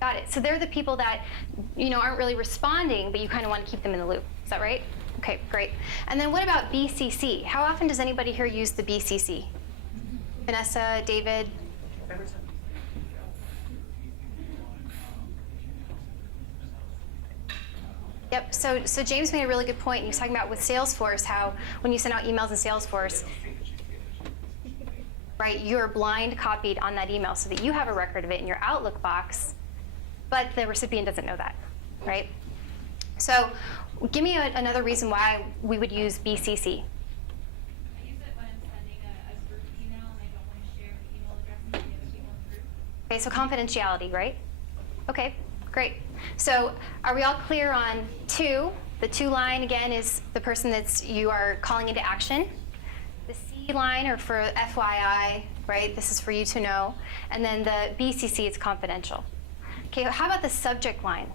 Got it. So they're the people that, aren't really responding, but you kind of want to keep them in the loop. Is that right? Okay, great. And then what about BCC? How often does anybody here use the BCC? Vanessa, David? Yep, so James made a really good point. He was talking about with Salesforce, how when you send out emails in Salesforce, right, you're blind copied on that email so that you have a record of it in your Outlook box, but the recipient doesn't know that, right? So give me another reason why we would use BCC. I use it when I'm sending a group email and I don't want to share the email address with the other people in the group. Okay, so confidentiality, right? Okay, great. So are we all clear on 2? The 2 line, again, is the person you are calling into action. The C line are for FYI, right? This is for you to know. And then the BCC is confidential. Okay, how about the subject line?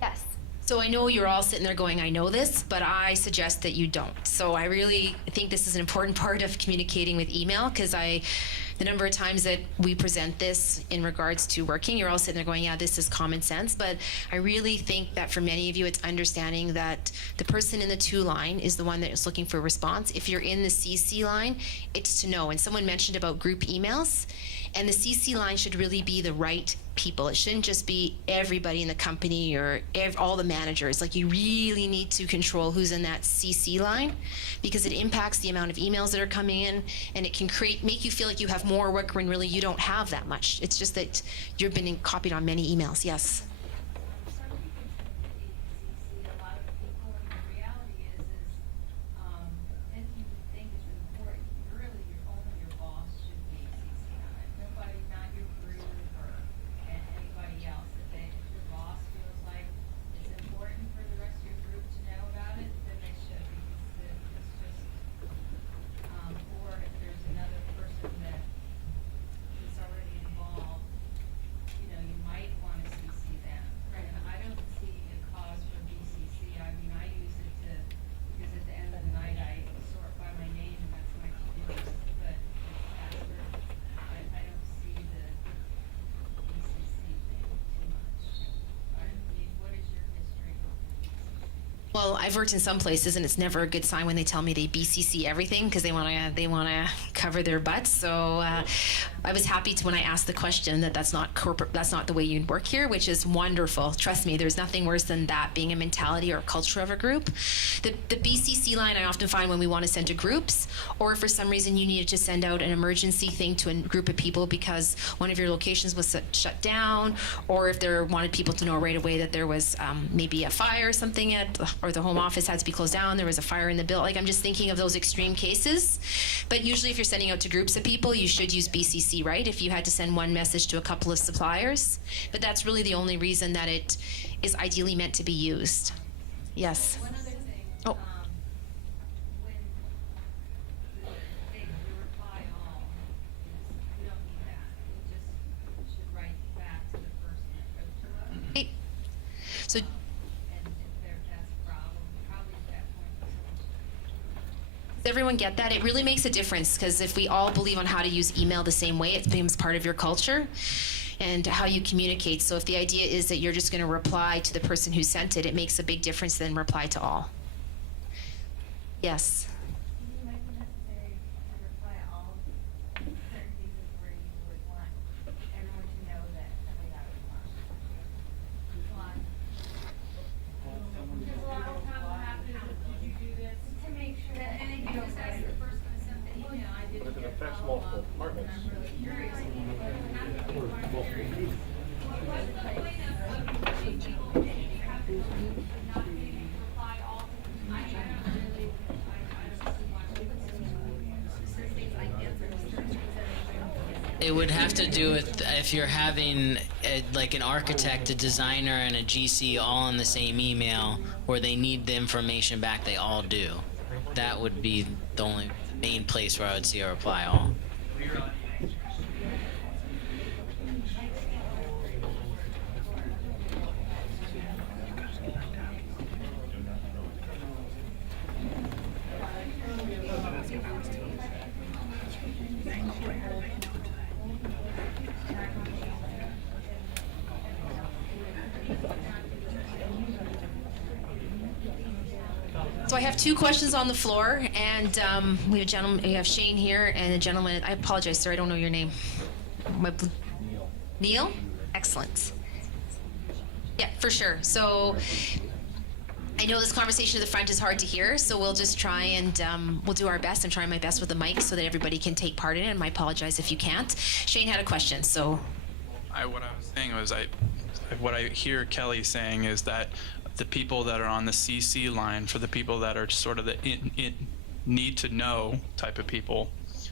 Yes. So I know you're all sitting there going, I know this, but I suggest that you don't. So I really think this is an important part of communicating with email, because the number of times that we present this in regards to working, you're all sitting there going, yeah, this is common sense. But I really think that for many of you, it's understanding that the person in the 2 line is the one that is looking for a response. If you're in the CC line, it's to know. And someone mentioned about group emails, and the CC line should really be the right people. It shouldn't just be everybody in the company or all the managers. Like, you really need to control who's in that CC line, because it impacts the amount of emails that are coming in, and it can make you feel like you have more work when really you don't have that much. It's just that you've been copied on many emails. Yes. Well, I've worked in some places, and it's never a good sign when they tell me they BCC everything, because they want to cover their butts. So I was happy when I asked the question that's not corporate, that's not the way you work here, which is wonderful. Trust me, there's nothing worse than that being a mentality or a culture of a group. The BCC line I often find when we want to send to groups, or if for some reason you needed to send out an emergency thing to a group of people because one of your locations was shut down, or if they wanted people to know right away that there was maybe a fire or something or the home office had to be closed down, there was a fire in the building. Like, I'm just thinking of those extreme cases. But usually if you're sending out to groups of people, you should use BCC, right? If you had to send one message to a couple of suppliers. But that's really the only reason that it is ideally meant to be used. Yes. One other thing. Oh. When the reply all, we don't need that. We just should write back to the person that wrote to us. Hey. So does everyone get that? It really makes a difference, because if we all believe on how to use email the same way, it becomes part of your culture and how you communicate. So if the idea is that you're just going to reply to the person who sent it, it makes a big difference than reply to all. Yes. You might be necessary to reply all certain cases where you would want everyone to know that somebody got a response. Because a lot of times what happens is, did you do this? To make sure that, and then you just ask the person that sent the email, I didn't But it get a affects follow-up, multiple and departments. I'm really curious. What's the point of teaching people that you have to not maybe reply all? I don't really, I don't see why we would certain things I answer, certain things that I It would have to do with if you're having like an architect, a designer, and a GC all in the same email, where they need the information back, they all do. That would be the only main place where I would see a reply all. So I have two questions on the floor, and we have a gentleman. We have Shane here, and a gentleman. I apologize, sir. I don't know your name. Neil. Excellent. Yeah, for sure. So I know this conversation at the front is hard to hear, so we'll just try and we'll do our best. I'm trying my best with the mic so that everybody can take part in it, and I apologize if you can't. Shane had a question, so. What I was saying was what I hear Kelly saying is that the people that are on the CC line, for the people that are sort of the need to know type of people, she's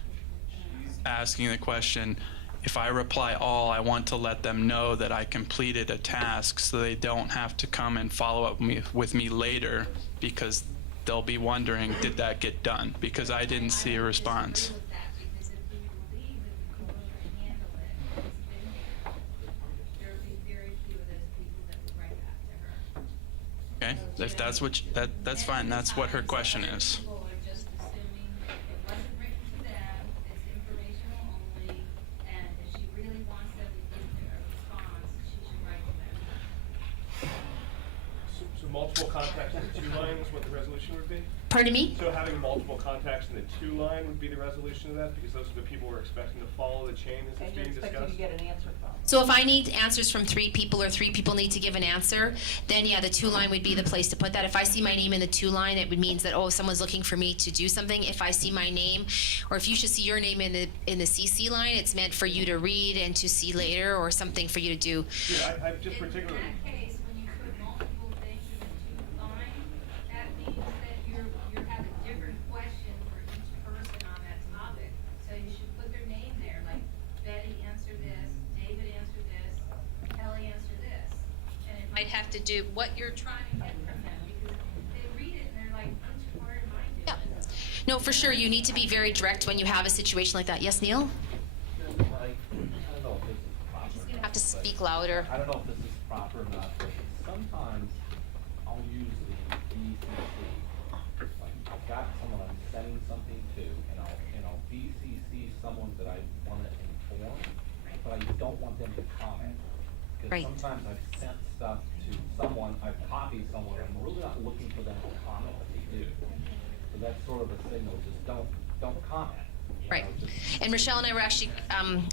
asking the question, if I reply all, I want to let them know that I completed a task so they don't have to come and follow up with me later, because they'll be wondering, did that get done? Because I didn't see a response. Okay, if that's what that's fine. That's what her question is. People are just assuming it wasn't written to them, it's informational only, and if she really wants them to give a response, she should write to them. So multiple contacts in the two line is what the resolution would be? Pardon me? So having multiple contacts in the two line would be the resolution of that, because those are the people we're expecting to follow the chain as it's And you're being expecting to discussed? get an answer from. So if I need answers from 3 people or 3 people need to give an answer, then yeah, the 2 line would be the place to put that. If I see my name in the 2 line, it would mean that, oh, someone's looking for me to do something. If I see my name, or if you should see your name in the CC line, it's meant for you to read and to see later, or something for you to do. Yeah, I'm just In particularly, that case, when you put multiple things in the two line, that means that you're having different questions for each person on that topic. So you should put their name there, like Betty answer this, David answer this, Kelly answer this. And it might have to do what you're trying to get from them, because they read it and they're like, which part am I Yeah. doing? No, for sure, you need to be very direct when you have a situation like that. Yes, Neil? Like, I don't know if this is proper. You're gonna have to speak louder. I don't know if this is proper or not, but sometimes I'll use the BCC. Like, I've got someone I'm sending something to, and I'll BCC someone that I wanna inform, but I don't want them to comment. Right. Because sometimes I've sent stuff to someone, I've copied someone, I'm really not looking for them to comment, but they do. So that's sort of a signal, just don't comment. You Right. know, just- And Rachelle and I were actually,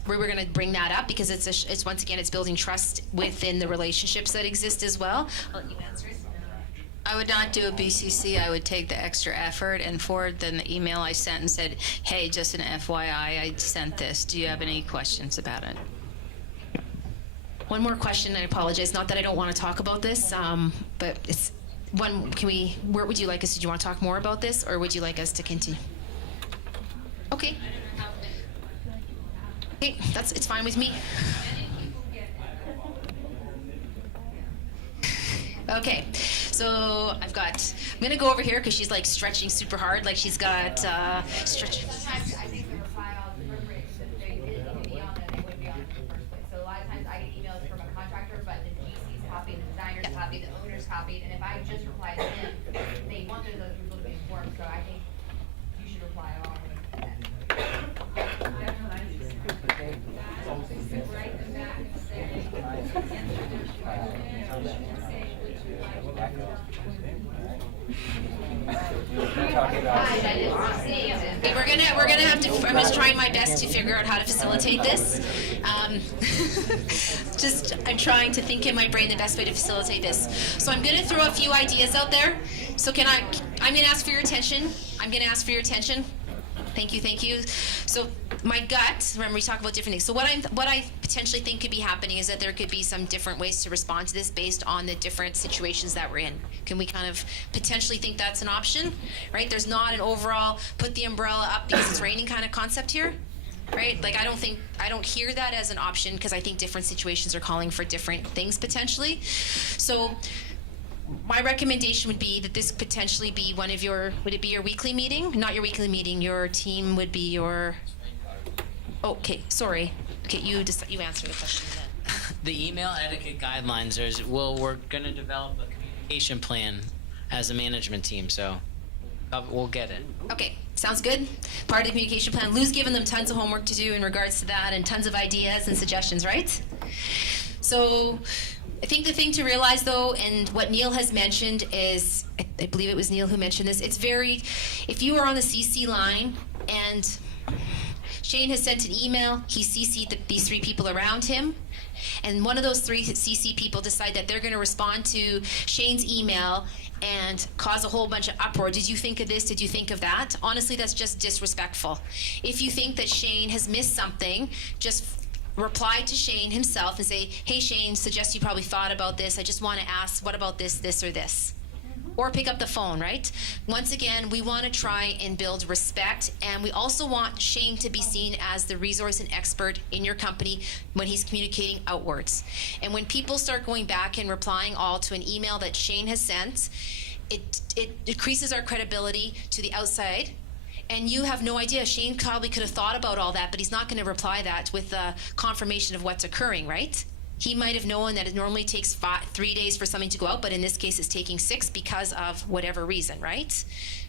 we were going to bring that up because it's once again, it's building trust within the relationships that exist as well. I'll let you answer it. I would not do a BCC. I would take the extra effort and forward them the email I sent and said, hey, just an FYI, I sent this. Do you have any questions about it? One more question, I apologize. Not that I don't want to talk about this, but it's one, where would you like us, did you want to talk more about this, or would you like us to continue? Okay. Okay, it's fine with me. Okay, so I'm gonna go over here because she's like stretching super hard, like she's got, stretching. Sometimes I think the profile deliberate, that they didn't be on it, they wouldn't be on it in the first place. So a lot of times I get emails from a contractor, but the GC's copied, the designer's copied, the owner's copied, and if I just reply to them, they want those other people to be informed, so I think you should reply all. Okay, we're gonna have to. I'm just trying my best to figure out how to facilitate this. I'm trying to think in my brain the best way to facilitate this. So I'm gonna throw a few ideas out there. So I'm gonna ask for your attention. I'm gonna ask for your attention. Thank you, thank you. So my gut, remember we talk about different things. So what I potentially think could be happening is that there could be some different ways to respond to this based on the different situations that we're in. Can we kind of potentially think that's an option, right? There's not an overall put the umbrella up because it's raining kind of concept here, right? Like I don't hear that as an option because I think different situations are calling for different things potentially. So my recommendation would be that this potentially be would it be your weekly meeting? Not your weekly meeting, your team would be your, okay, sorry. Okay, you answer the question then. The email etiquette guidelines is, we're going to develop a communication plan as a management team, so we'll get it. Okay, sounds good. Part of the communication plan. Lou's given them tons of homework to do in regards to that and tons of ideas and suggestions, right? So I think the thing to realize, though, and what Neil has mentioned is, I believe it was Neil who mentioned this, it's very, if you are on the CC line and Shane has sent an email, he CC'd these 3 people around him, and one of those 3 CC people decide that they're going to respond to Shane's email and cause a whole bunch of uproar. Did you think of this? Did you think of that? Honestly, that's just disrespectful. If you think that Shane has missed something, just reply to Shane himself and say, hey Shane, suggest you probably thought about this. I just want to ask, what about this, this, or this? Or pick up the phone, right? Once again, we want to try and build respect, and we also want Shane to be seen as the resource and expert in your company when he's communicating outwards. And when people start going back and replying all to an email that Shane has sent, it decreases our credibility to the outside. And you have no idea. Shane probably could have thought about all that, but he's not going to reply that with a confirmation of what's occurring, right? He might have known that it normally takes 3 days for something to go out, but in this case it's taking 6 because of whatever reason, right?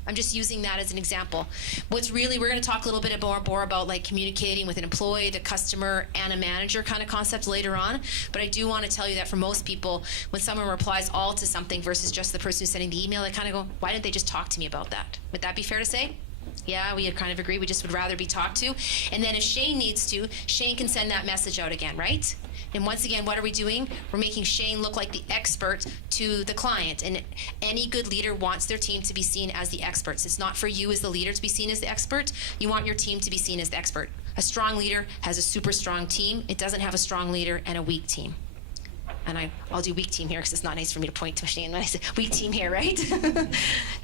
I'm just using that as an example. What's really, we're going to talk a little bit more about like communicating with an employee, the customer, and a manager kind of concept later on. But I do want to tell you that for most people, when someone replies all to something versus just the person who's sending the email, they kind of go, why didn't they just talk to me about that? Would that be fair to say? Yeah, we had kind of agreed. We just would rather be talked to. And then if Shane needs to, Shane can send that message out again, right? And once again, what are we doing? We're making Shane look like the expert to the client. And any good leader wants their team to be seen as the experts. It's not for you as the leader to be seen as the expert. You want your team to be seen as the expert. A strong leader has a super strong team. It doesn't have a strong leader and a weak team. And I'll do weak team here because it's not nice for me to point to Shane when I say weak team here, right?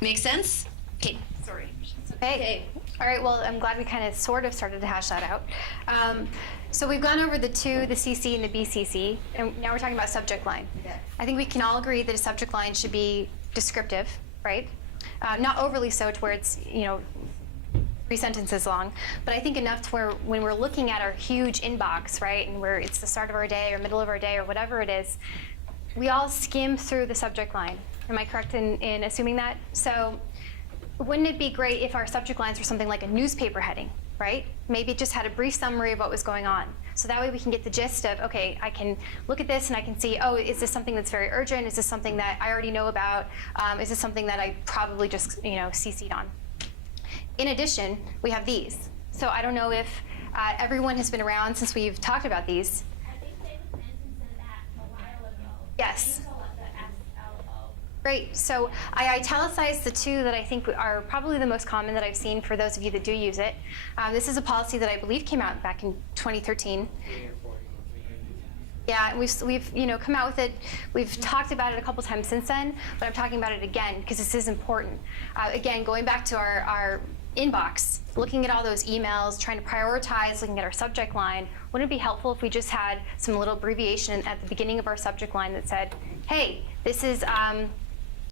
Make sense? Okay. Sorry. Okay. All right, well, I'm glad we kind of sort of started to hash that out. So we've gone over the 2, the CC and the BCC, and now we're talking about subject line. Yes. I think we can all agree that a subject line should be descriptive, right? Not overly so to where it's, 3 sentences long, but I think enough to where when we're looking at our huge inbox, right, and where it's the start of our day or middle of our day or whatever it is, we all skim through the subject line. Am I correct in assuming that? So wouldn't it be great if our subject lines were something like a newspaper heading, right? Maybe it just had a brief summary of what was going on. So that way we can get the gist of, okay, I can look at this and I can see, oh, is this something that's very urgent? Is this something that I already know about? Is this something that I probably just, CC'd on? In addition, we have these. So I don't know if everyone has been around since we've talked about these. I think David Manson said that a while ago. Yes. I call it the SLO. Great. So I italicized the 2 that I think are probably the most common that I've seen for those of you that do use it. This is a policy that I believe came out back in 2013. Yeah, and we've come out with it. We've talked about it a couple times since then, but I'm talking about it again because this is important. Again, going back to our inbox, looking at all those emails, trying to prioritize, looking at our subject line, wouldn't it be helpful if we just had some little abbreviation at the beginning of our subject line that said, hey, this is